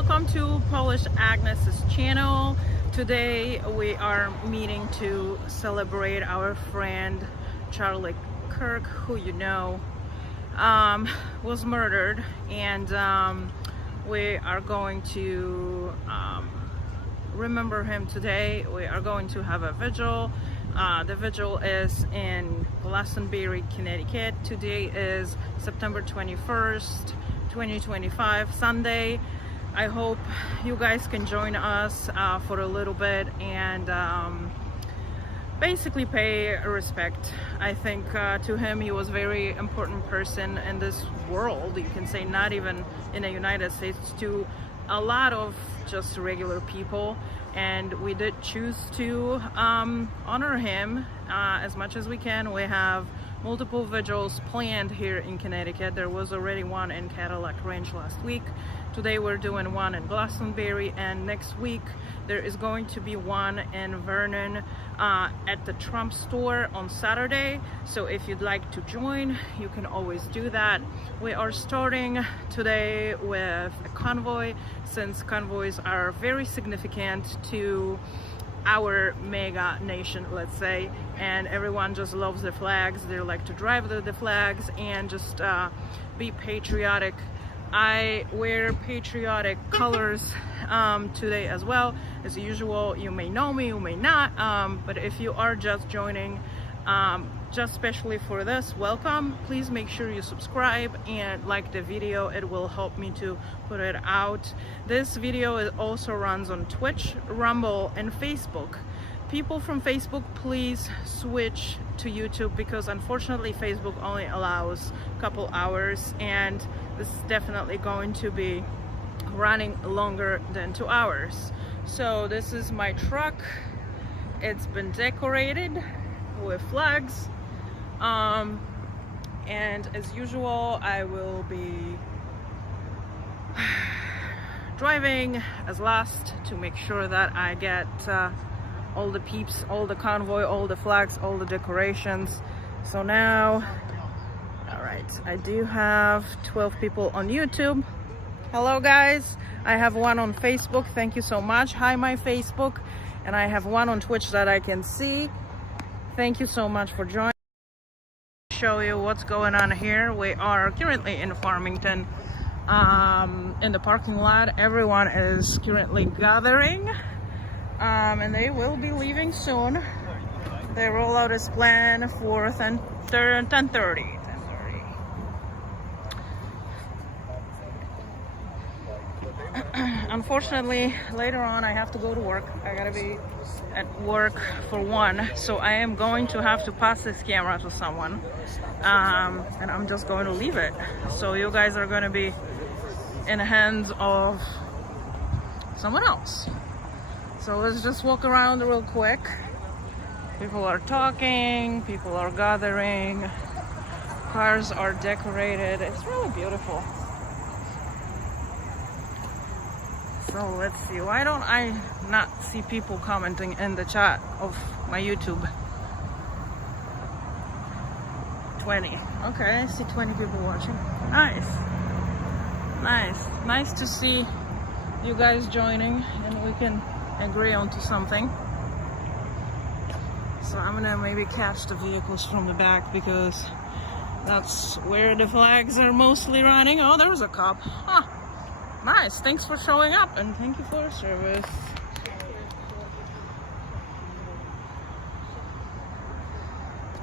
welcome to Polish Agnes's channel. Today we are meeting to celebrate our friend Charlie Kirk, who you know was murdered, and we are going to remember him today. We are going to have a vigil. The vigil is in Glastonbury, Connecticut. Today is September 21st, 2025, Sunday. I hope you guys can join us for a little bit and basically pay respect. I think to him, he was a very important person in this world. You can say not even in the United States, to a lot of just regular people. And we did choose to honor him as much as we can. We have multiple vigils planned here in Connecticut. There was already one in Cadillac Range last week. Today we're doing one in Glastonbury, and next week there is going to be one in Vernon at the Trump store on Saturday. So if you'd like to join, you can always do that. We are starting today with a convoy, since convoys are very significant to our mega nation, let's say, and everyone just loves the flags. They like to drive the flags and just be patriotic. I wear patriotic colors today as well. As usual, you may know me, you may not, but if you are just joining, just especially for this, welcome. Please make sure you subscribe and like the video. It will help me to put it out. This video also runs on Twitch, Rumble, and Facebook. People from Facebook, please switch to YouTube, because unfortunately Facebook only allows a couple hours, and this is definitely going to be running longer than 2 hours. So this is my truck. It's been decorated with flags, and as usual, I will be driving as last to make sure that I get all the peeps, all the convoy, all the flags, all the decorations. So now, all right, I do have 12 people on YouTube. Hello guys, I have one on Facebook. Thank you so much. Hi, my Facebook. And I have one on Twitch that I can see. Thank you so much for joining. Show you what's going on here. We are currently in Farmington, in the parking lot. Everyone is currently gathering, and they will be leaving soon. The rollout is planned for 10:30. Unfortunately, later on I have to go to work. I gotta be at work for 1, so I am going to have to pass this camera to someone, and I'm just going to leave it. So you guys are going to be in the hands of someone else. So let's just walk around real quick. People are talking, people are gathering, cars are decorated. It's really beautiful. So let's see, why don't I not see people commenting in the chat of my YouTube? 20. Okay, I see 20 people watching. Nice. Nice to see you guys joining, and we can agree on to something. So I'm gonna maybe catch the vehicles from the back, because that's where the flags are mostly running. Oh, there was a cop. Huh. Nice, thanks for showing up, and thank you for your service.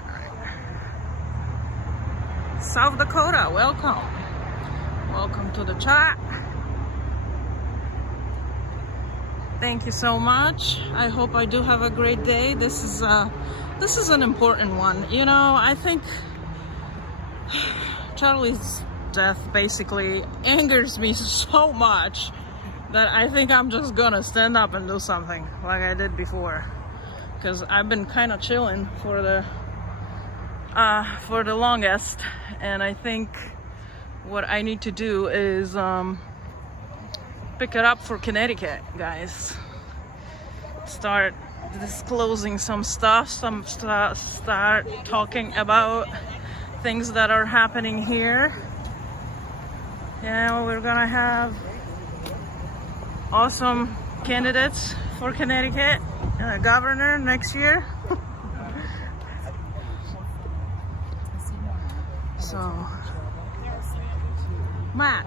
All right. South Dakota, welcome. Welcome to the chat. Thank you so much. I hope I do have a great day. This is an important one. You know, I think Charlie's death basically angers me so much that I think I'm just gonna stand up and do something like I did before, because I've been kind of chilling for the longest, and I think what I need to do is pick it up for Connecticut, guys. Start disclosing some stuff, start talking about things that are happening here. Yeah, we're gonna have awesome candidates for Connecticut governor next year. So, Matt,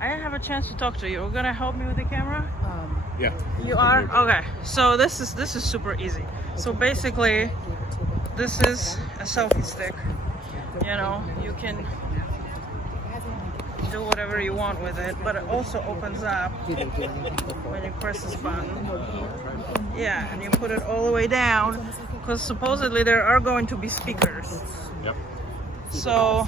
I didn't have a chance to talk to you. You're gonna help me with the camera? Yeah. You are? Okay. So this is super easy. So basically, this is a selfie stick. You know, you can do whatever you want with it, but it also opens up when you press this button. Yeah, and you put it all the way down because supposedly there are going to be speakers. Yep. So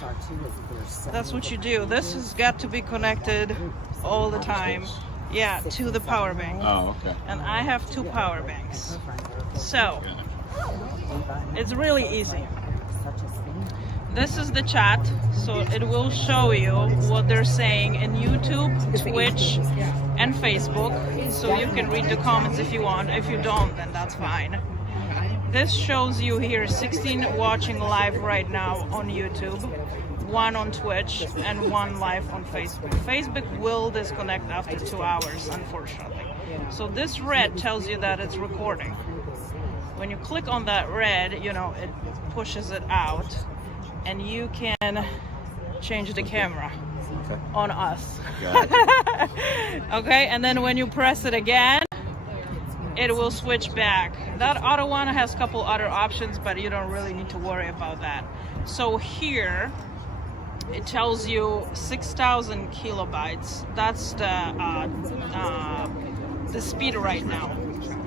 that's what you do. This has got to be connected all the time. Yeah, to the power bank. Oh, okay. And I have 2 power banks. So it's really easy. This is the chat, so it will show you what they're saying in YouTube, Twitch, and Facebook. So you can read the comments if you want. If you don't, then that's fine. This shows you here 16 watching live right now on YouTube, 1 on Twitch, and 1 live on Facebook. Facebook will disconnect after 2 hours, unfortunately. So this red tells you that it's recording. When you click on that red, you know, it pushes it out, and you can change the camera on us. Okay, and then when you press it again, it will switch back. That other one has a couple other options, but you don't really need to worry about that. So here, it tells you 6,000 kilobytes. That's the speed right now.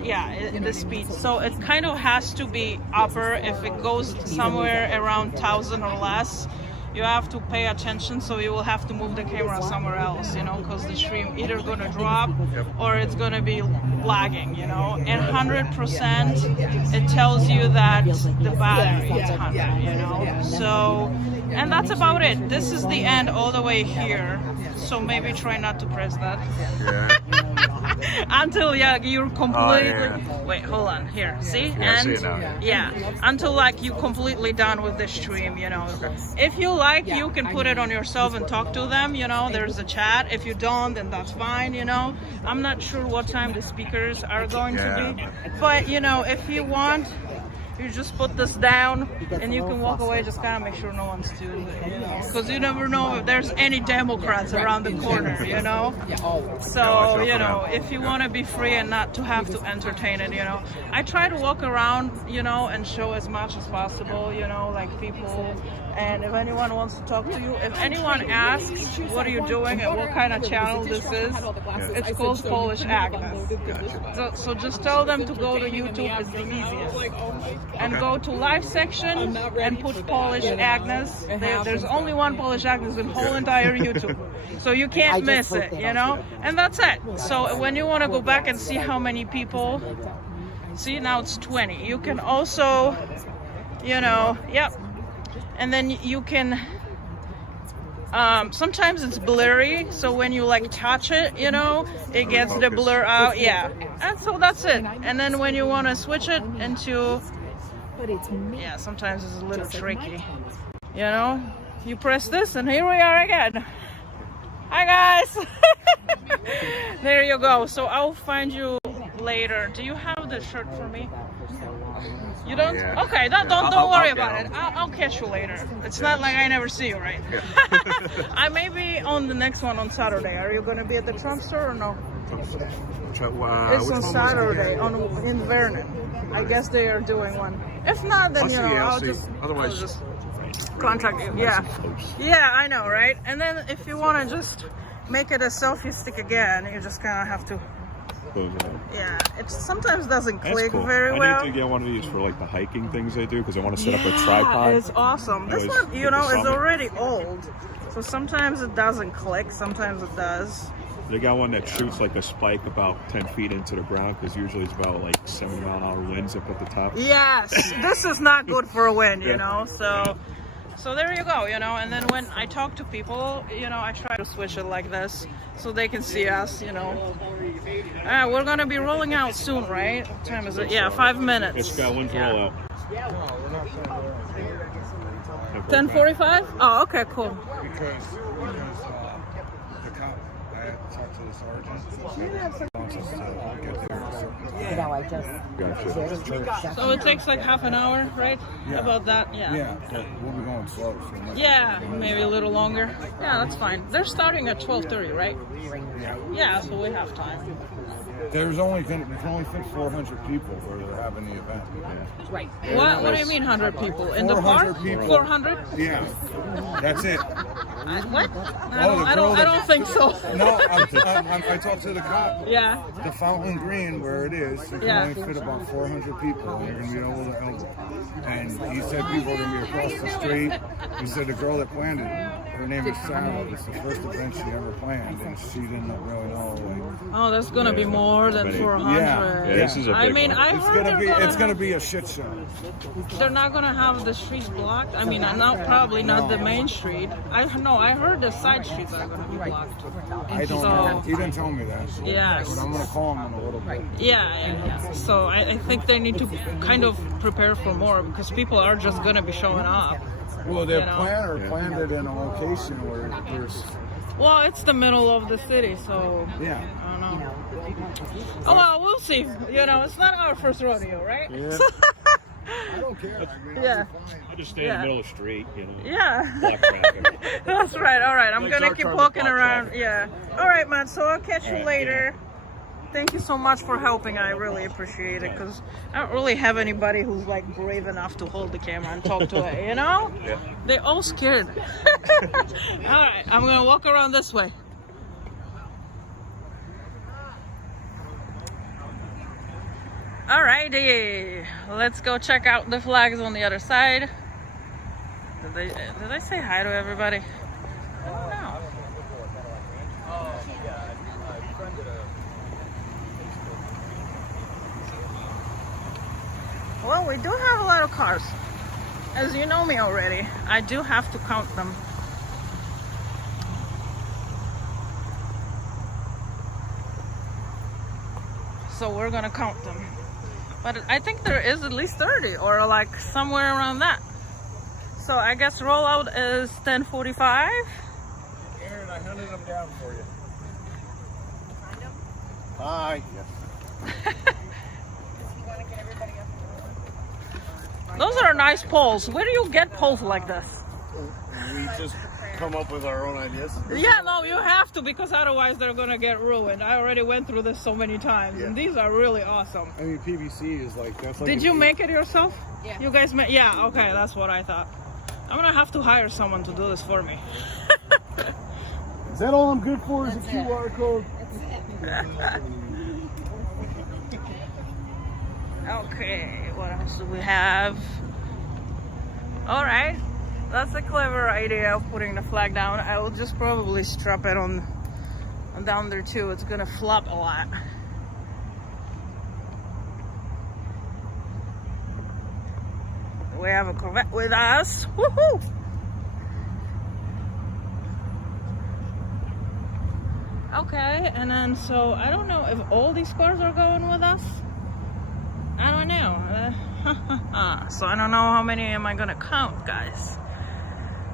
Yeah, the speed. So it kind of has to be upper. If it goes somewhere around 1,000 or less, you have to pay attention. So you will have to move the camera somewhere else, you know, because the stream either gonna drop or it's gonna be lagging, you know. And 100%, it tells you that the battery is 100, you know. So, and that's about it. This is the end all the way here. So maybe try not to press that. Yeah. Until you're completely wait, hold on here, see? Yeah, and I see it now. Yeah, until like you're completely done with the stream, you know. If you like, you can put it on yourself and talk to them, you know. There's a chat. If you don't, then that's fine, you know. I'm not sure what time the speakers are going to be, but you know, if you want, you just put this down and you can walk away. Just kind of make sure no one's too, you know, because you never know if there's any Democrats around the corner, you know. So, you know, if you want to be free and not to have to entertain it, you know, I try to walk around, you know, and show as much as possible, you know, like people. And if anyone wants to talk to you, if anyone asks, what are you doing and what kind of channel this is, it's called Polish Agnes. So just tell them to go to YouTube, it's the easiest. And go to live section and put Polish Agnes. There's only one Polish Agnes in the whole entire YouTube. So you can't miss it, you know? And that's it. So when you want to go back and see how many people, see now it's 20. You can also, you know, and then you can, sometimes it's blurry, so when you like touch it, you know, it gets the blur out, and so that's it. And then when you want to switch it into, sometimes it's a little tricky, you know, you press this and here we are again. Hi guys. There you go. So I'll find you later. Do you have the shirt for me? You don't? Yeah. Okay, don't worry about it. I'll catch you later. It's not like I never see you, right? Yeah. I may be on the next one on Saturday. Are you going to be at the Trump store or no? It's on Saturday in Vernon. I guess they are doing one. If not, then I'll just contract you. Yeah, I know, right? And then if you want to just make it a selfie stick again, you just kind of have to. Yeah, it sometimes doesn't click very well. I need to get one of these for like the hiking things I do because I want to set up a tripod. It's awesome. This one, you know, is already old, so sometimes it doesn't click, sometimes it does. They got one that shoots like a spike about 10 feet into the ground because usually it's about like 70-mile-an-hour winds up at the top. Yes, this is not good for a wind, you know, so there you go, you know. And then when I talk to people, you know, I try to switch it like this so they can see us, you know. We're gonna be rolling out soon, right? What time is it? Yeah, 5 minutes. It's got one roll out. 10:45? Oh, okay, cool. Because the cop, I had to talk to the sergeant. takes us to get there. You know, I just Gotcha. So it takes like half an hour, right? Yeah. About that, yeah. Yeah, but we'll be going slow. So that's- Yeah, maybe a little longer. Yeah, that's fine. They're starting at 12:30, right? Yeah. Yeah, so we have time. We can only fit 400 people where they're having the event. Right. What do you mean 100 people? In the 400 park? people. 400? Yeah, that's it. What? Oh, I don't think so. No, I talked to the cop. Yeah. The Fountain Green, where it is, you can Yeah. only fit about 400 people, and they're going to be over the elbow. And he said people are going to be across the street. He said the girl that planned it, her name is Sarah. It's the first event she ever planned, and she didn't really know. Oh, that's gonna be more than 400. Yeah, this is a big I mean, one. I It's heard it's gonna be a shit show. they're not gonna have the streets blocked. I mean, probably not the main street. I heard the side streets are gonna be blocked. I don't know. He didn't tell me that. Yes. But I'm gonna call him in a little bit. Yeah. So I think they need to kind of prepare for more because people are just gonna be showing up. Well, their You know. planner planned it in a location where there's. Well, it's the middle of the city, so Yeah. I don't know. Oh well, we'll see. You know, it's not our first rodeo, right? Yeah. I don't care. I mean, Yeah. I just stay in the middle of the street, you know. Yeah. Block traffic. That's right. All right. I'm Like gonna Dark keep Charlie walking block around. traffic. Yeah. All right, man. So I'll catch you All right, later. Thank you so much for helping. I really appreciate it because I don't really have anybody who's like brave enough to hold the camera and talk to it. You know? Yeah. They're all scared. All right. I'm gonna walk around this way. Alrighty, let's go check out the flags on the other side. Did I say hi to everybody? I don't know. Well, we do have a lot of cars. As you know me already, I do have to count them. So we're gonna count them. But I think there is at least 30 or like somewhere around that. So I guess rollout is 10:45. Aaron, I hunted them down for you. Hi. Those are nice poles. Where do you get poles like this? We just come up with our own ideas. Yeah, no, you have to because otherwise they're gonna get ruined. I already went through this so many times and these are really awesome. I mean, PVC is like that's like. Did you make it yourself? Yeah. You guys made? Yeah. Okay, that's what I thought. I'm gonna have to hire someone to do this for me. Is that all I'm good for? Is a QR code? Okay, what else do we have? All right, that's a clever idea of putting the flag down. I will just probably strap it on down there too. It's gonna flop a lot. We have a Corvette with us. Woohoo! Okay, and then so I don't know if all these cars are going with us. I don't know. So I don't know how many am I gonna count, guys.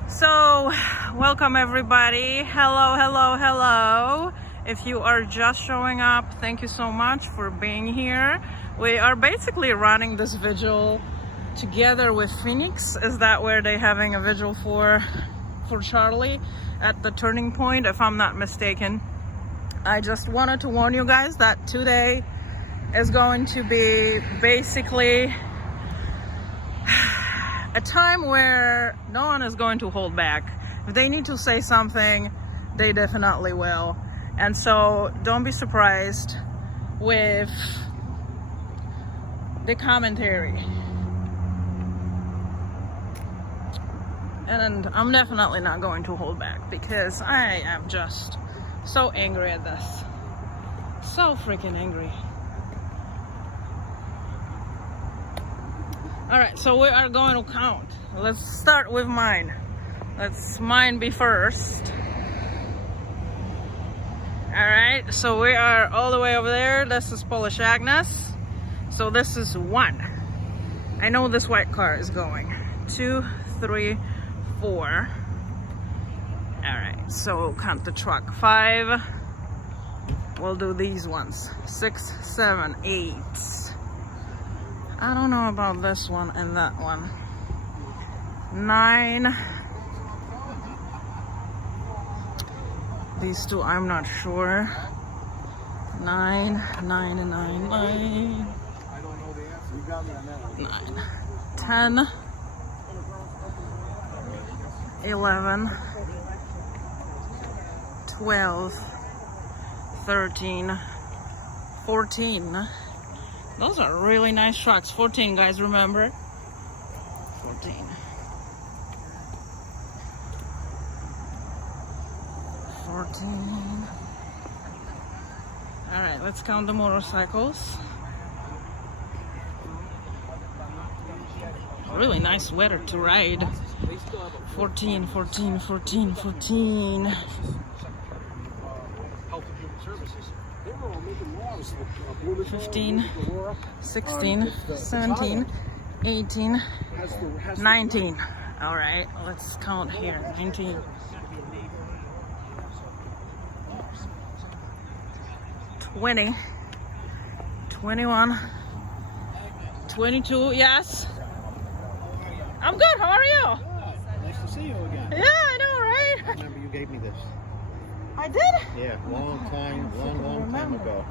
So welcome everybody. Hello. If you are just showing up, thank you so much for being here. We are basically running this vigil together with Phoenix. Is that where they're having a vigil for Charlie at the turning point, if I'm not mistaken? I just wanted to warn you guys that today is going to be basically a time where no one is going to hold back. If they need to say something, they definitely will. And so don't be surprised with the commentary. And I'm definitely not going to hold back because I am just so angry at this. So freaking angry. All right, so we are going to count. Let's start with mine. Let's mine be first. All right, so we are all the way over there. This is Polish Agnes. So this is 1. I know this white car is going. 2, 3, 4. All right, so count the truck. 5, We'll do these ones. 6, 7, 8. I don't know about this one and that one. 9. These two, I'm not sure. 9, 9, and 9, 9. 9. 10. 11. 12. 13. 14. Those are really nice trucks. 14, guys, remember? 14. 14. All right, let's count the motorcycles. Really nice weather to ride. 14, 14, 14, 14. 15, 16, 17, 18, 19. All right, let's count here. 19. 20, 21, 22. Yes. I'm good. How are you? Nice to see you again. Yeah, I know, right? I remember you gave me this. I did? Yeah, long time ago.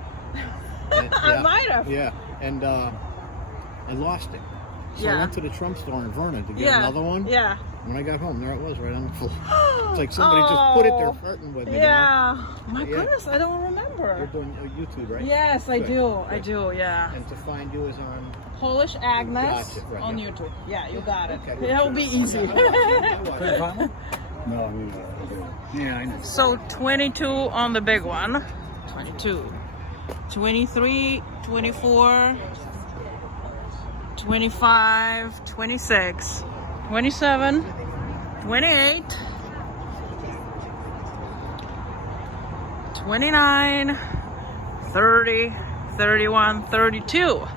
I might have. Yeah, and I lost it. So I went to the Trump store in Vernon to get another one. Yeah. When I got home, there it was, right on the floor. It's like somebody just put it there flirting with me. Yeah. You know? My goodness, I don't remember. You're doing YouTube, right? Yes, I Good. do. Good. I do, yeah. And to find you is on... Polish Agnes Gotcha, right, on yeah. YouTube. Yeah, you got it. Okay. It'll be easy. No, yeah, I know. So 22 on the big one. 22. 23, 24, 25, 26, 27, 28, 29, 30, 31, 32,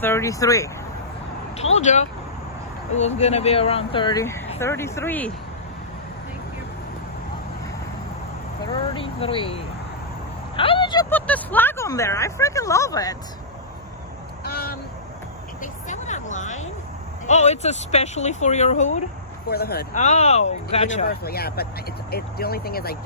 33. Told you it was gonna be around 30. 33. 33. How did you put this flag on there? I freaking love it. They sell it online. Oh, it's especially for your hood? For the hood. Oh, gotcha. Universal, yeah. But it's the only thing is you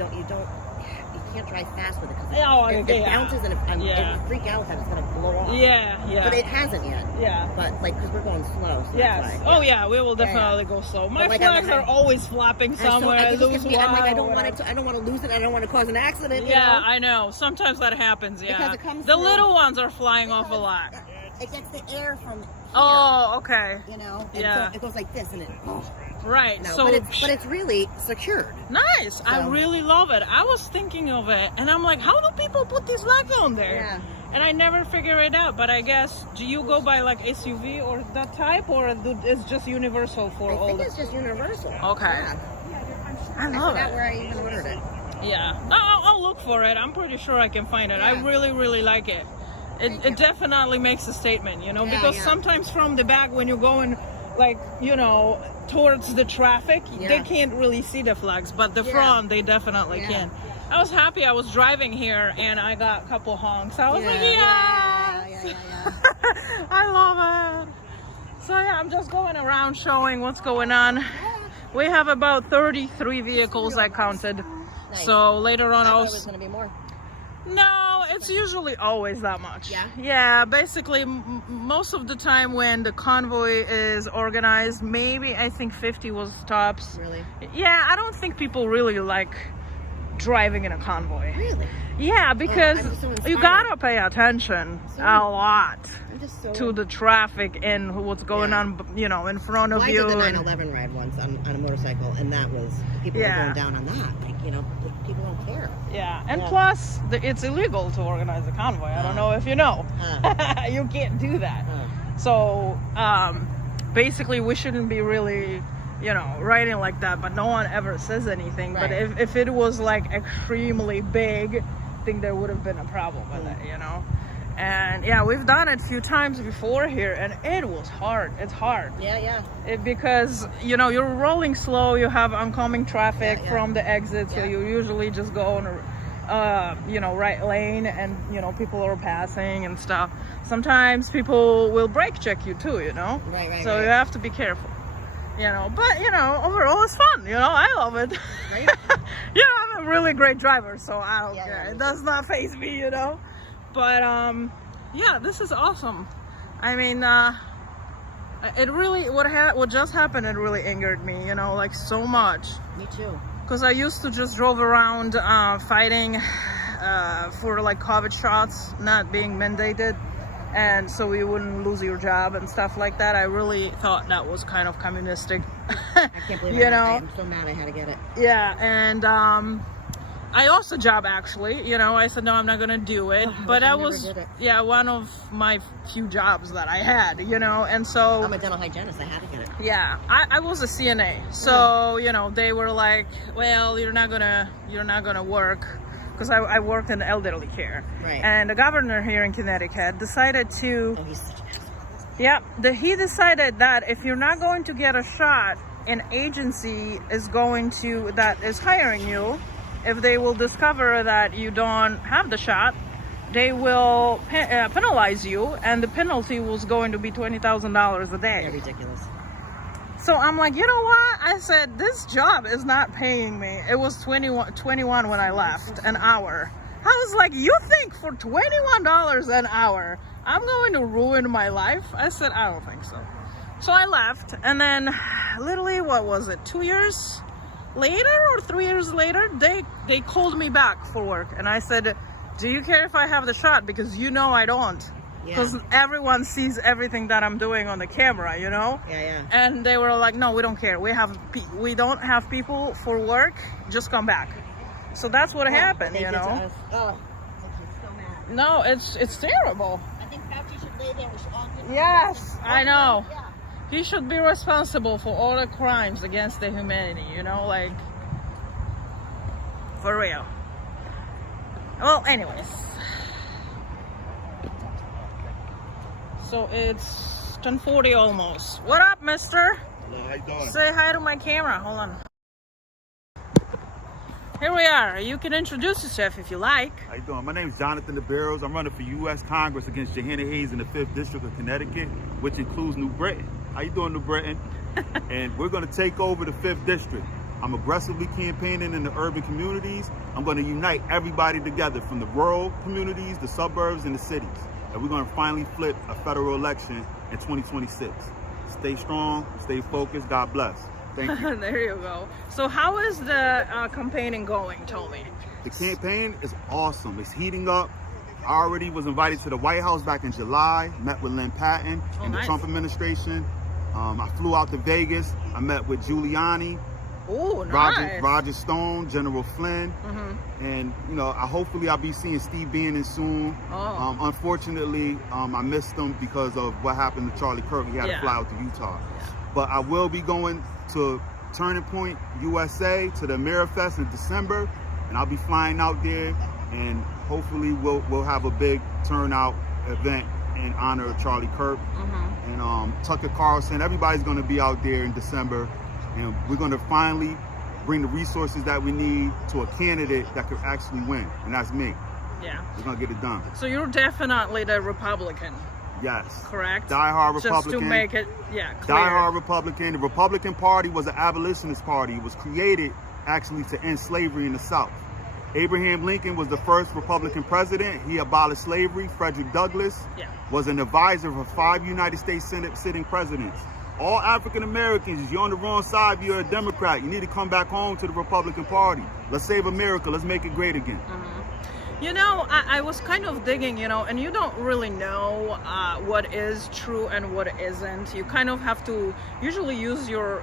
can't drive fast with it because Oh, it yeah. bounces and if Yeah. it freak out that it's gonna blow off. Yeah, yeah. But it hasn't yet. Yeah. But like because we're going slow. So Yes. that's why. Oh, yeah. We will Yeah, definitely go slow. My like, flags I'm- are always flapping And so somewhere. I I just lose get to be- one. I'm like I or don't whatever. want to lose it. I don't want to cause an accident. Yeah, You know? I know. Sometimes that happens. Yeah. Because it comes The through- little ones are flying off a lot. It gets the air from. Here, Oh, okay. you know. And Yeah. So it goes like this and it. Right. No, So but it's really secured. nice. I So- really love it. I was thinking of it, and I'm like, how do people put these flags on there? Yeah. And I never figure it out. But I guess, do you go by like SUV or that type, or it's just universal for I all? think The... it's just universal. Okay. Yeah. I I love forgot it. where I even ordered it. Yeah. No, I'll look for it. I'm pretty sure I can find it. I Yeah. really, really like it. It definitely makes a statement, you know, Yeah, because yeah. sometimes from the back when you're going, like, you know, towards the traffic, Yeah. they can't really see the flags, but the Yeah. front, they definitely Yeah. can. I was happy I was driving here and I got a couple honks. I was like, Yeah. yes! I love it. So yeah, I'm just going around showing what's going on. We have about 33 vehicles I counted. Nice. So later on I thought I'll... it was going to be more. No, it's usually always that much. Yeah? Yeah, basically most of the time when the convoy is organized, maybe I think 50 was tops. Really? Yeah, I don't think people really like driving in a convoy. Really? Yeah, because I'm just so you inspired. gotta pay attention a lot I'm just so. to the traffic and what's going Yeah. on, you know, in front of I you. did the and- 9/11 ride once on a motorcycle, and that was people Yeah. were going down on that. Like, you know, people don't care. Yeah, and Yeah. plus it's illegal to organize a convoy. I don't know if you know. You can't do that. So basically we shouldn't be really, you know, riding like that, but no one ever says anything. But Right. if it was like extremely big, I think there would have been a problem with it, you know. And yeah, we've done it a few times before here and it was hard. It's hard. Yeah. Because, you know, you're rolling slow, you have oncoming traffic Yeah, yeah. from the exit, so Yeah. you usually just go on you know, right lane and, you know, people are passing and stuff, sometimes people will brake check you too, you know? Right, so right. you have to be careful, you know, but, you know, overall it's fun, you know, I love it. Right? You know, I'm a really great driver, so I don't Yeah, care. yeah, It does not faze me, you know? But, yeah, this is awesome. I mean, it really, what just happened, it really angered me, you know, like so much. Me too. Because I used to just drove around fighting for like COVID shots not being mandated, and so you wouldn't lose your job and stuff like that. I really thought that was kind of communistic. I can't believe You I know? I'm so mad I had to get it. Yeah, and I lost a job actually. You know, I said no, I'm not gonna do it. Oh, but I that never was did it. one of my few jobs that I had. You know, and so I'm a dental hygienist. I had to get it. yeah, I was a CNA, so you know they were like, well, you're not gonna work, because I worked in elderly care, Right. and the governor here in Connecticut decided to, Oh, he's such an asshole. yeah, he decided that if you're not going to get a shot, an agency that is hiring you, if they will discover that you don't have the shot, they will penalize you, and the penalty was going to be $20,000 a day. They're ridiculous. So I'm like, you know what? I said, this job is not paying me. It was 21 when I left, an hour. I was like, you think for $21 an hour, I'm going to ruin my life? I said, I don't think so. So I left, and then literally, what was it, 2 years later or 3 years later, they called me back for work. And I said, do you care if I have the shot? Because you know I don't. Because everyone sees everything that I'm doing on the camera, you know? Yeah. And they were like, no, we don't care. We don't have people for work. Just come back. So that's what happened, They you did to know? us. Oh, she's so mad. No, it's terrible. I think Fauci should lay there. We should all get Yes, I know. Yeah. He should be responsible for all the crimes against the humanity, you know? Like, for real. Well, anyways. So it's 10:40 almost. What up, mister? Hello, how you doing? Say hi to my camera. Hold on. Here we are. You can introduce yourself if you like. How you doing? My name is Jonathan DeBarros. I'm running for U.S. Congress against Johanna Hayes in the 5th District of Connecticut, which includes New Britain. How you doing, New Britain? And we're going to take over the 5th District. I'm aggressively campaigning in the urban communities. I'm going to unite everybody together, from the rural communities, the suburbs, and the cities. And we're going to finally flip a federal election in 2026. Stay strong, stay focused. God bless. Thank you. There you go. So how is the campaigning going? Tell me. The campaign is awesome. It's heating up. I already was invited to the White House back in July, met with Lynn Patton and the nice. Trump administration. I flew out to Vegas. I met with Giuliani, Oh, nice. Roger Stone, General Flynn, and you know, hopefully I'll be seeing Steve Bannon soon. Oh. Unfortunately, I missed him because of what happened to Charlie Kirk. He had to fly out to Utah. But I will be going to Turning Point USA to the AmeriFest in December, and I'll be flying out there, and hopefully we'll have a big turnout event in honor of Charlie Kirk and Tucker Carlson. Everybody's going to be out there in December, and we're going to finally bring the resources that we need to a candidate that could actually win, and that's me. Yeah. We're going to get it done. So you're definitely the Republican, Yes. correct? Die-hard Republican. Just to make it, clear. Die-hard Republican. The Republican Party was an abolitionist party. It was created actually to end slavery in the South. Abraham Lincoln was the first Republican president. He abolished slavery. Frederick Douglass was an advisor for 5 United States Senate sitting presidents. All African Americans, you're on the wrong side, you're a Democrat. You need to come back home to the Republican Party. Let's save America. Let's make it great again. You know, I was kind of digging, you know, and you don't really know what is true and what isn't. You kind of have to usually use your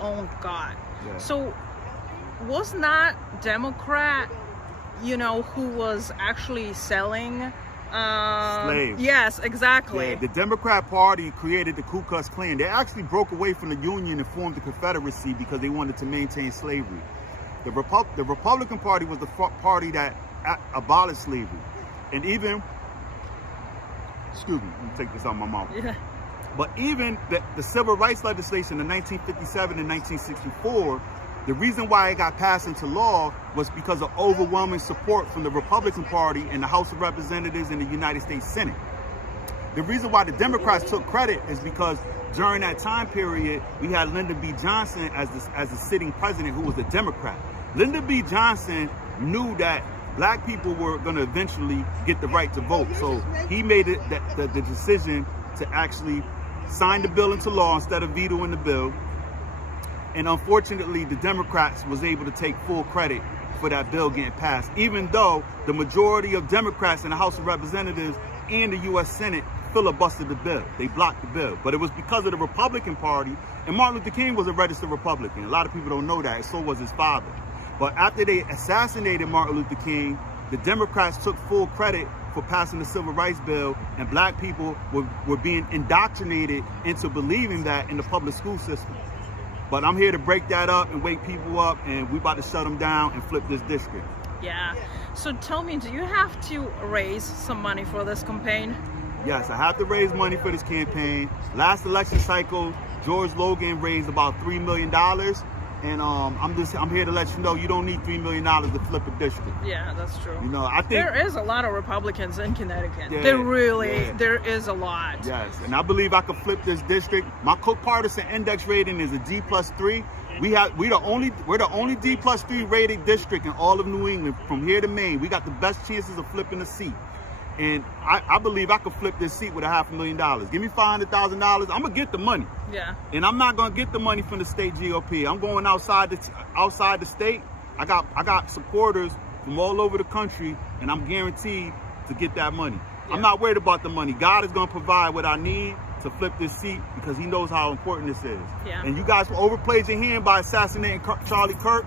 own gut. Yeah. So was not Democrat, you know, who was actually selling Slaves. Yes, exactly. Yeah, the Democrat Party created the Ku Klux Klan. They actually broke away from the Union and formed the Confederacy because they wanted to maintain slavery. The Republican Party was the party that abolished slavery. And even, excuse me, let me take this out of my mouth. Yeah. But even the civil rights legislation in 1957 and 1964 The reason why it got passed into law was because of overwhelming support from the Republican Party in the House of Representatives and the United States Senate. The reason why the Democrats took credit is because during that time period, we had Lyndon B. Johnson as the sitting president, who was a Democrat. Lyndon B. Johnson knew that black people were going to eventually get the right to vote. So he made it the decision to actually sign the bill into law instead of vetoing the bill. And unfortunately, the Democrats was able to take full credit for that bill getting passed, even though the majority of Democrats in the House of Representatives and the U.S. Senate filibustered the bill. They blocked the bill. But it was because of the Republican Party, and Martin Luther King was a registered Republican. A lot of people don't know that, and so was his father. But after they assassinated Martin Luther King, the Democrats took full credit for passing the Civil Rights Bill, and black people were being indoctrinated into believing that in the public school system. But I'm here to break that up and wake people up, and we about to shut them down and flip this district. Yeah. So tell me, do you have to raise some money for this campaign? Yes, I have to raise money for this campaign. Last election cycle, George Logan raised about $3 million. And I'm here to let you know you don't need $3 million to flip a district. Yeah, that's true. You know, I think there is a lot of Republicans in Connecticut. Yeah, There is a lot. Yes, and I believe I could flip this district. My Cook-Partisan index rating is a D+3. We're the only D+3 rated district in all of New England, from here to Maine. We got the best chances of flipping the seat. And I believe I could flip this seat with $500,000. Give me $500,000. I'm gonna get the money. Yeah. And I'm not gonna get the money from the state GOP. I'm going outside the state. I got supporters from all over the country, and I'm guaranteed to get that money. Yeah. I'm not worried about the money. God is gonna provide what I need to flip this seat because He knows how important this is. Yeah. And you guys overplayed your hand by assassinating Charlie Kirk,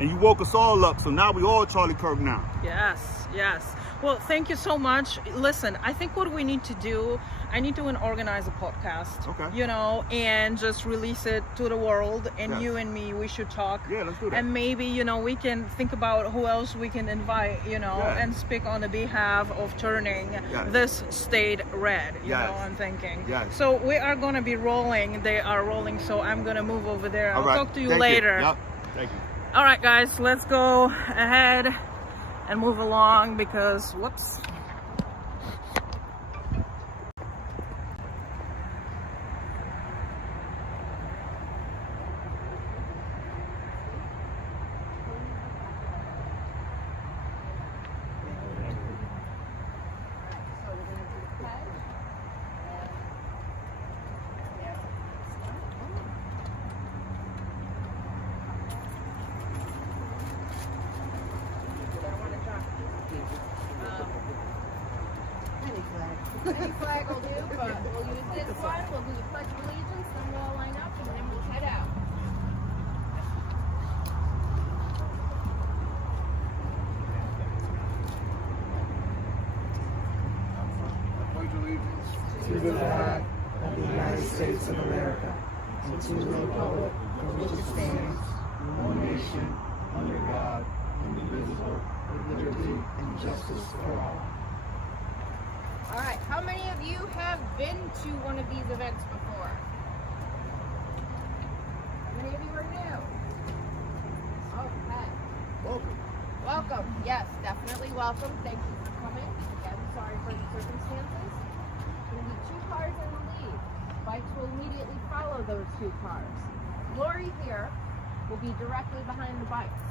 and you woke us all up. So now we all Charlie Kirk now. Yes. Yes. Well, thank you so much. Listen, I think what we need to do, I need to organize a podcast, okay, you know, and just release it to the world. And yes, you and me, we should talk. Yeah, let's do that. And maybe, you know, we can think about who else we can invite, you know, yes, and speak on the behalf of turning yes, this state red, you yes, know, I'm thinking. Yes. So we are going to be rolling. They are rolling. So I'm going to move over there. I'll talk to you later. Yep. Thank you. All right, guys, let's go ahead and move along because, whoops. Any flag will do, but we'll use this one, we'll do the Pledge of Allegiance, then we'll line up, and then we'll head out. Pledge allegiance to the flag of the United States of America and to the republic for which it stands, one nation, under God, indivisible, with liberty and justice for all. All right, how many of you have been to one of these events before? How many of you are new? Okay. Welcome. Welcome. Yes, definitely welcome. Thank you for coming. Again, sorry for the circumstances. Going to be 2 cars in the lead. Bikes will immediately follow those 2 cars. Lori here will be directly behind the bikes.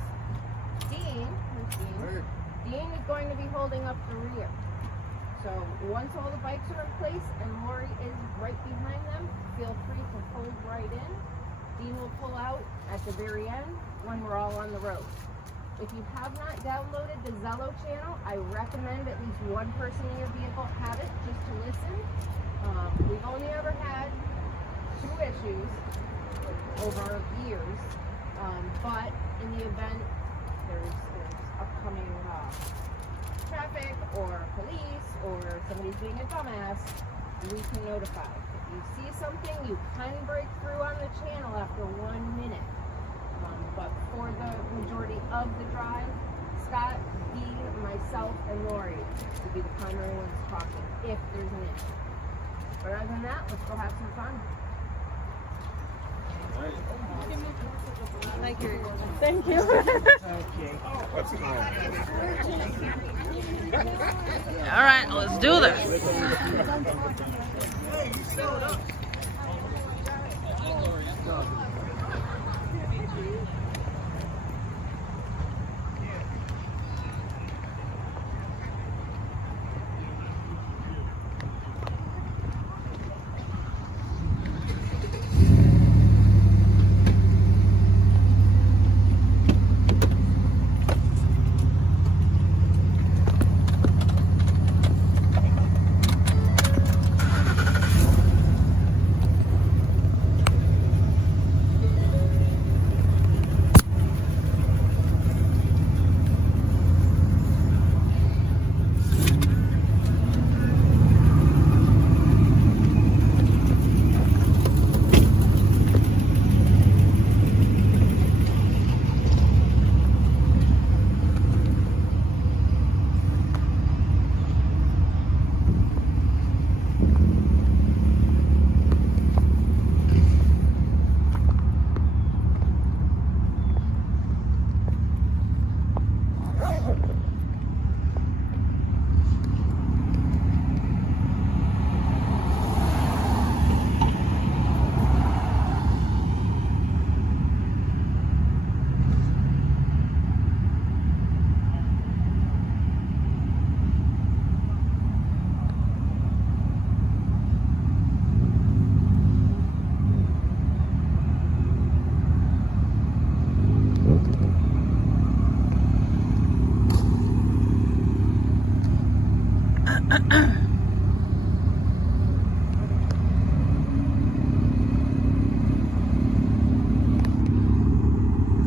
Dean, who's Dean? Hey. Dean is going to be holding up the rear. So once all the bikes are in place and Lori is right behind them, feel free to hold right in. Dean will pull out at the very end when we're all on the road. If you have not downloaded the Zello channel, I recommend at least one person in your vehicle have it just to listen. We've only ever had 2 issues over years, but in the event there's upcoming traffic or police or somebody's being a dumbass, we can notify. If you see something, you can break through on the channel after 1 minute. But for the majority of the drive, Scott, Dean, myself, and Lori will be the primary ones talking if there's an issue. But other than that, let's go have some fun. Thank you. All right, let's do this.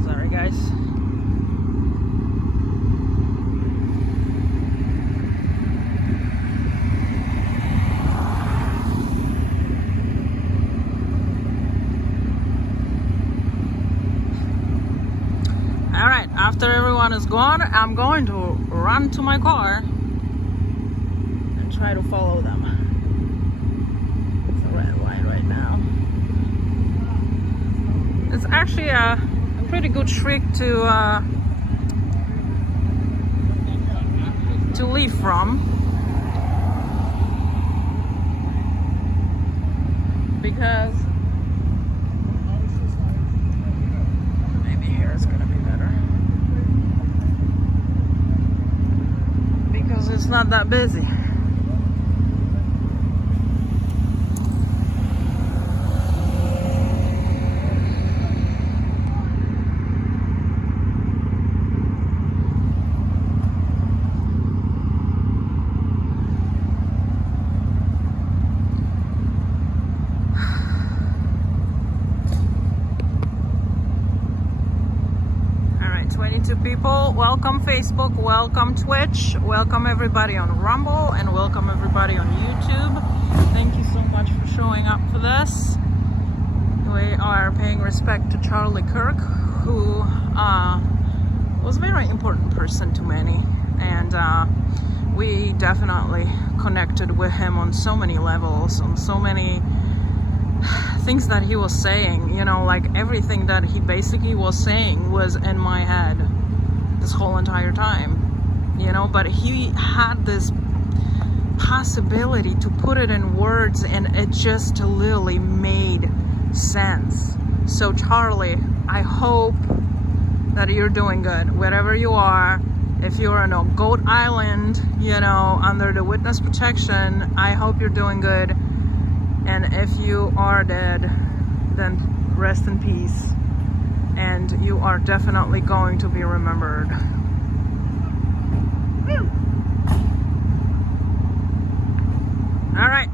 Sorry, guys. All right, after everyone is gone, I'm going to run to my car and try to follow them. It's a red light right now. It's actually a pretty good trick to leave from, because maybe here is gonna be better, because it's not that busy. People, welcome Facebook, welcome Twitch, welcome everybody on Rumble, and welcome everybody on YouTube. Thank you so much for showing up for this. We are paying respect to Charlie Kirk, who was a very important person to many, and we definitely connected with him on so many levels, on so many things that he was saying. You know, like everything that he basically was saying was in my head this whole entire time, you know, but he had this possibility to put it in words, and it just literally made sense. So Charlie, I hope that you're doing good wherever you are. If you're on a goat island, you know, under the witness protection, I hope you're doing good. And if you are dead, then rest in peace. And you are definitely going to be remembered. Woo! All right.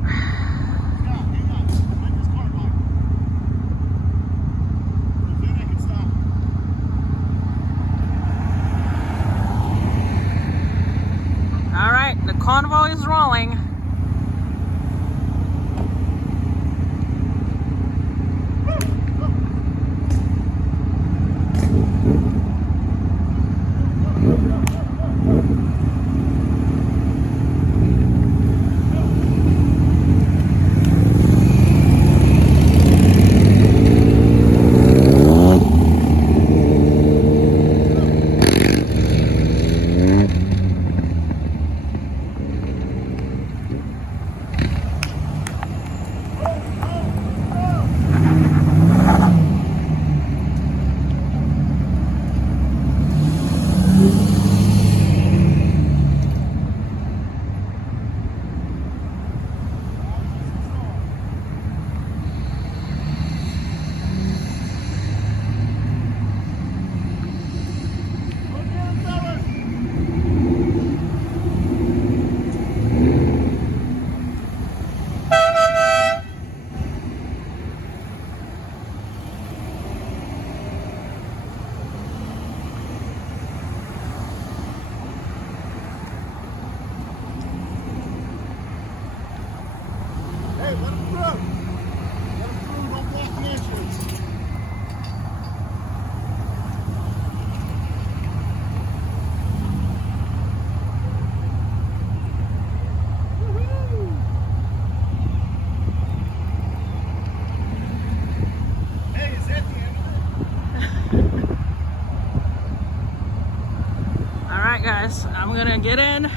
All right, the convoy is rolling. right, guys, I'm gonna get in.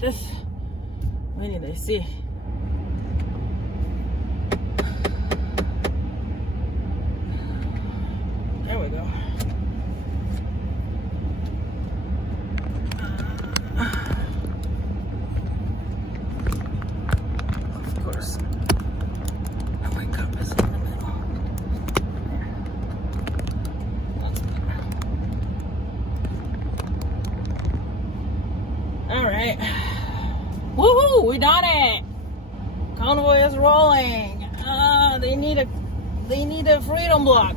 This, we need to see. There we go. Of course, the wake up is in the middle. There. That's better. All right. Woohoo! We done it. Convoy is rolling. They need a freedom block.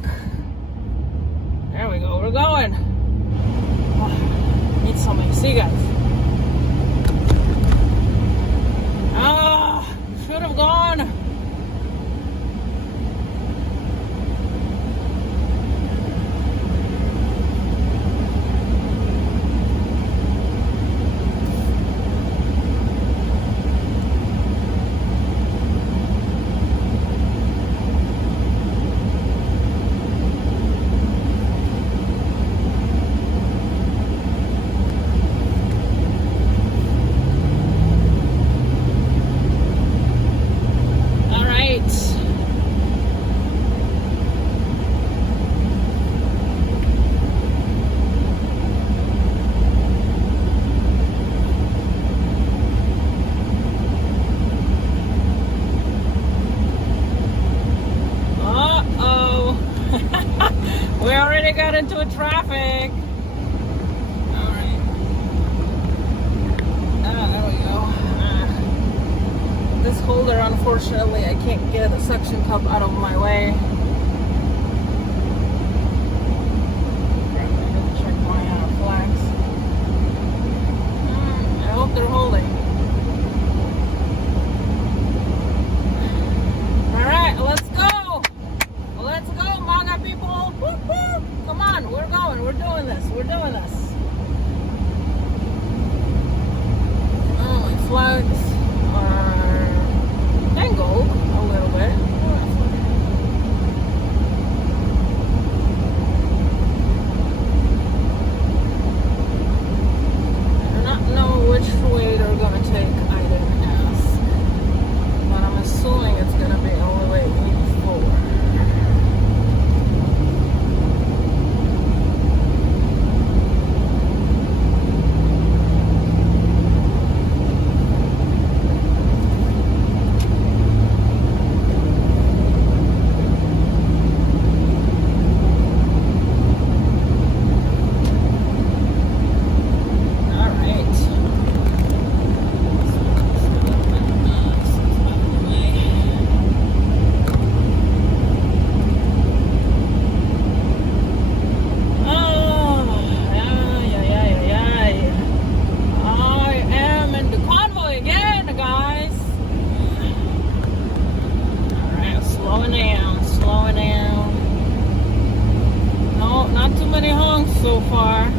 There we go. We're going. Need some AC, guys. Should have gone. We already got into traffic. All right. There we go. This holder, unfortunately, I can't get a suction cup out of my way. Check my flags. I hope they're holding. All right, let's go. Let's go, MAGA people. Woo, woo. Come on, we're going. We're doing this. We're doing this. Oh, my flags are tangled a little bit. I do not know which way they're going to take. I didn't ask. But I'm assuming it's going to be all the way forward. Slowing down. No, not too many honks so far.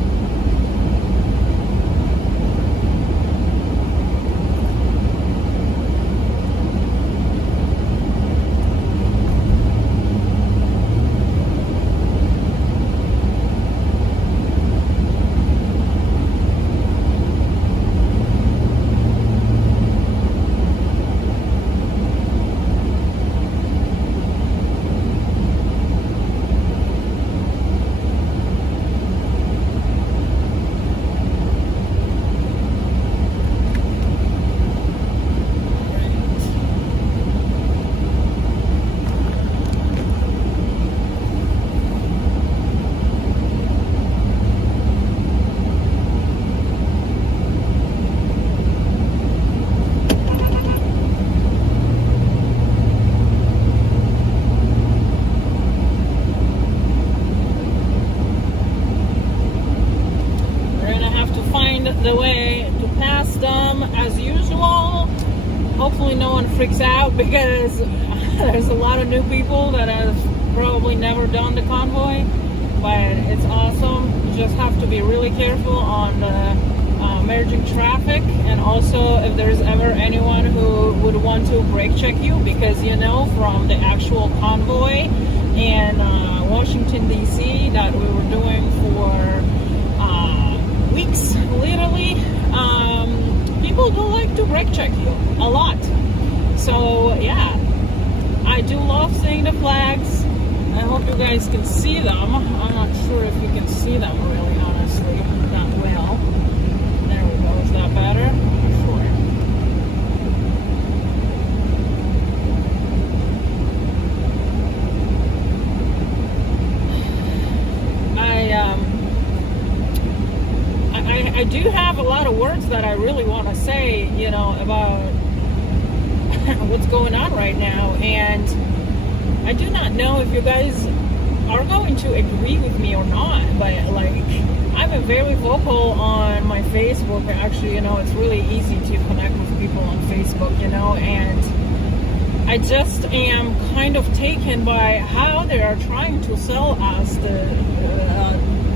hopefully no one freaks out, because there's a lot of new people that have probably never done the convoy, but it's awesome. You just have to be really careful on the merging traffic, and also if there's ever anyone who would want to brake check you, because you know from the actual convoy in Washington DC that we were doing for weeks, literally, people do like to brake check you a lot. So yeah, I do love seeing the flags. I hope you guys can see them. I'm not sure if you can see them really, honestly, that well. There we go. Is that better? Sure. I do have a lot of words that I really want to say, you know, about what's going on right now, and I do not know if you guys are going to agree with me or not, but like, I'm very vocal on my Facebook. Actually, you know, it's really easy to connect with people on Facebook, you know, and I just am kind of taken by how they are trying to sell us the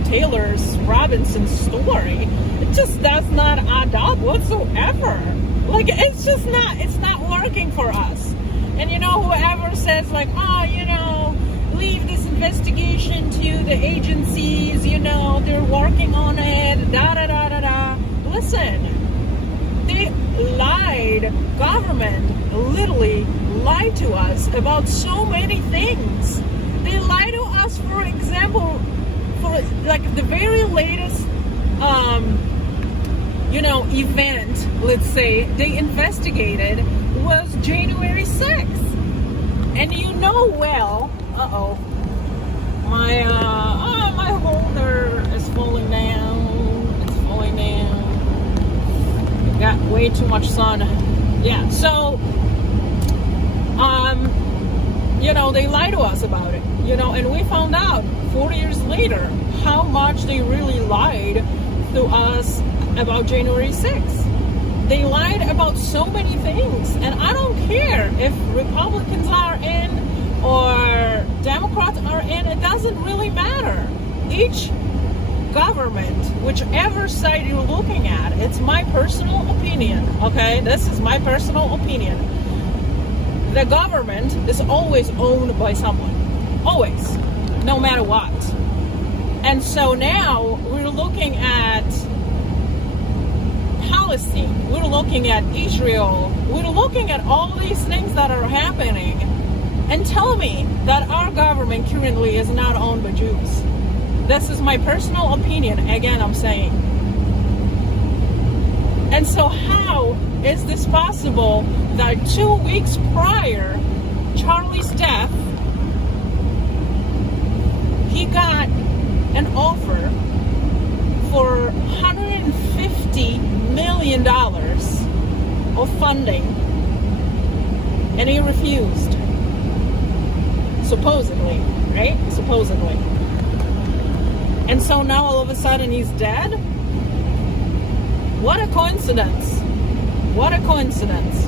Taylor's Robinson story. It just does not add up whatsoever. Like, it's just not, it's not working for us. And you know, whoever says like, oh, you know, leave this investigation to the agencies, you know, they're working on it, da da da da da. Listen, they lied. Government literally lied to us about so many things. They lied to us, for example, for like the very latest you know, event, let's say, they investigated was January 6th. And you know well, my my holder is falling down. It's falling down. Got way too much sun. Yeah, so you know, they lied to us about it, you know, and we found out 4 years later how much they really lied to us about January 6th. They lied about so many things, and I don't care if Republicans are in or Democrats are in, it doesn't really matter. Each government, whichever side you're looking at, it's my personal opinion, okay? This is my personal opinion. The government is always owned by someone. Always. No matter what. And so now we're looking at Palestine, we're looking at Israel, we're looking at all these things that are happening, and tell me that our government currently is not owned by Jews. This is my personal opinion, again I'm saying. And so how is this possible that 2 weeks prior Charlie's death, he got an offer for $150 million of funding, and he refused, supposedly, right? Supposedly. And so now all of a sudden he's dead? What a coincidence. What a coincidence.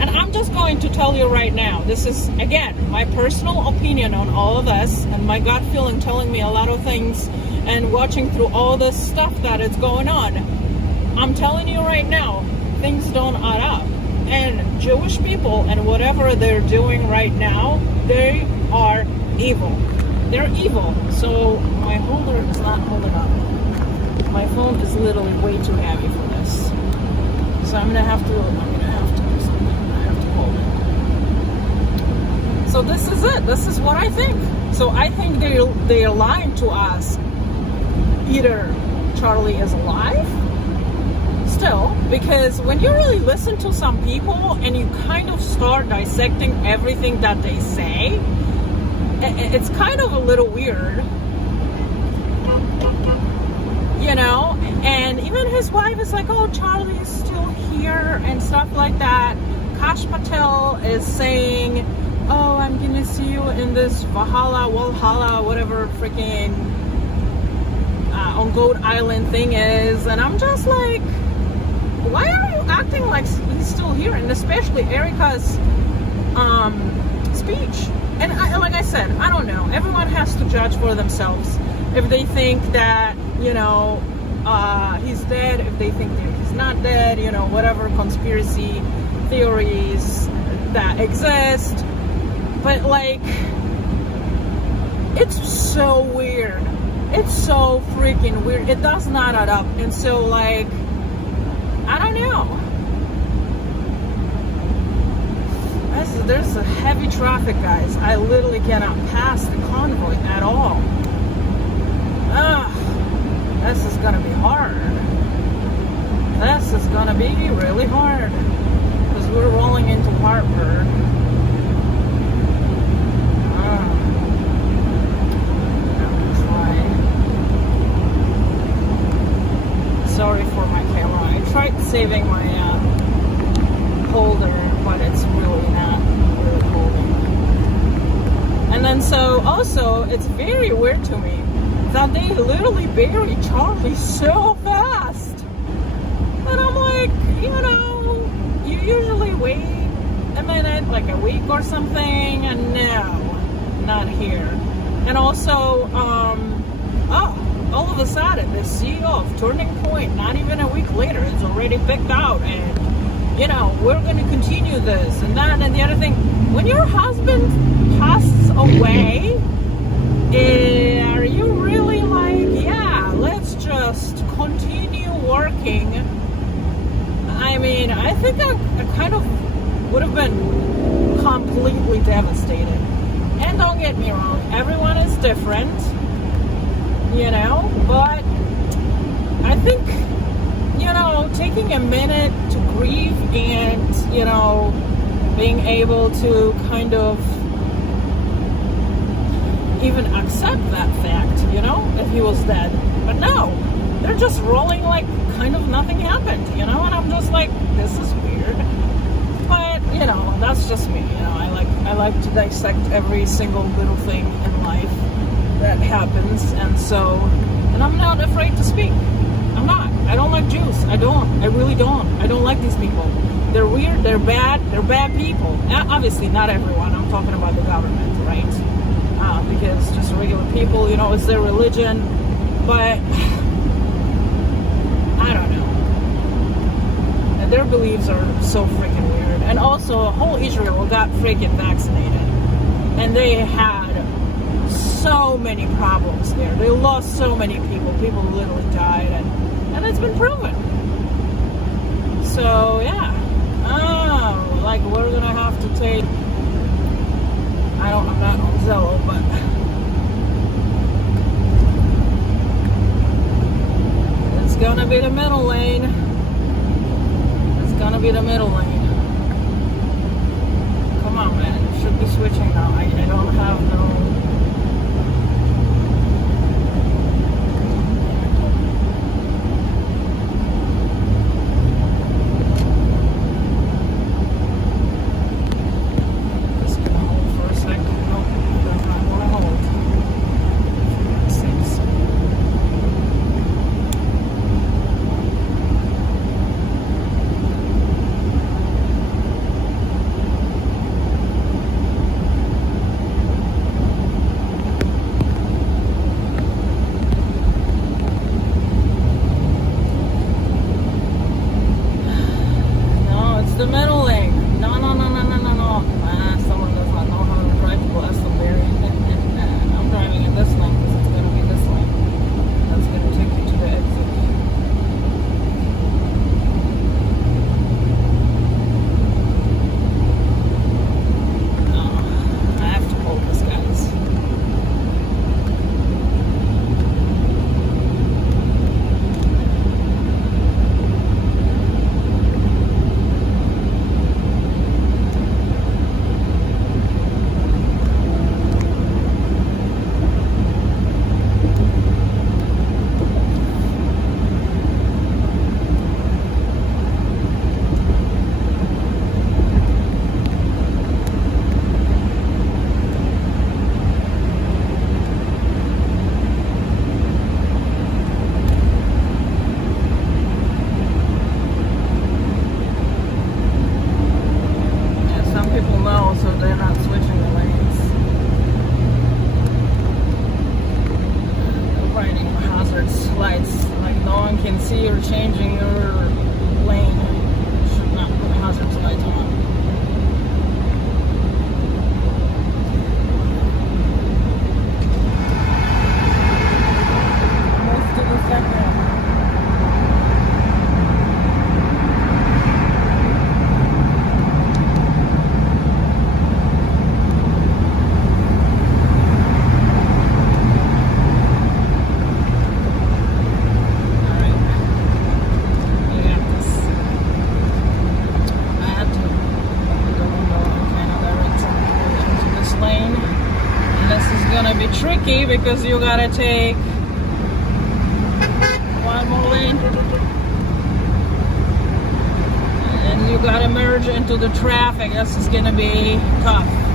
And I'm just going to tell you right now, this is, again, my personal opinion on all of this, and my gut feeling telling me a lot of things, and watching through all this stuff that is going on. I'm telling you right now, things don't add up. And Jewish people and whatever they're doing right now, they are evil. They're evil. So my holder is not holding up. My phone is literally way too heavy for this. So I'm gonna have to do something. I have to hold it. So this is it. This is what I think. So I think they're lying to us. Either Charlie is alive, still, because when you really listen to some people and you kind of start dissecting everything that they say, it's kind of a little weird, you know. And even his wife is like, oh, Charlie is still here and stuff like that. Kash Patel is saying, oh, I'm gonna see you in this Valhalla, whatever freaking on Goat Island thing is. And I'm just like, why are you acting like he's still here? And especially Erica's speech. And like I said, I don't know. Everyone has to judge for themselves. If they think that, you know, he's dead, if they think that he's not dead, you know, whatever conspiracy theories that exist. But like, it's so weird. It's so freaking weird. It does not add up. And so like, I don't know. There's a heavy traffic, guys. I literally cannot pass the convoy at all. This is gonna be hard. This is gonna be really hard. Because we're rolling into Hartford. Sorry for my camera. I tried saving my holder, but it's really not really holding. And then so also, it's very weird to me that they literally bury Charlie so fast. And I'm like, you know, you usually wait a minute, like a week or something, and no, not here. And also, all of a sudden, the CEO of Turning Point, not even a week later, is already picked out, and you know, we're going to continue this and that and the other thing. When your husband passes away, are you really like, yeah, let's just continue working? I mean, I think I kind of would have been completely devastated. And don't get me wrong, everyone is different, you know, but I think, you know, taking a minute to grieve and, you know, being able to kind of even accept that fact, you know, if he was dead. But no, they're just rolling like kind of nothing happened, you know, and I'm just like, this is weird. But, you know, that's just me, you know, I like to dissect every single little thing in life that happens, and I'm not afraid to speak. I'm not. I don't like Jews. I really don't. I don't like these people. They're weird, they're bad people. Obviously not everyone, I'm talking about the government, right? Because just regular people, you know, it's their religion, but I don't know. And their beliefs are so freaking weird. And also, whole Israel got freaking vaccinated. And they had so many problems there. They lost so many people. People literally died, and it's been proven. So yeah. Oh, like we're gonna have to take. I'm not on Zello, but it's gonna be the middle lane. It's gonna be the middle lane. Come on, man. It should be switching now. I don't have no. anyone can see you're changing your lane. You should not put hazard lights on. Move to the second. Tricky because you gotta take one more lane and you gotta merge into the traffic. This is gonna be tough.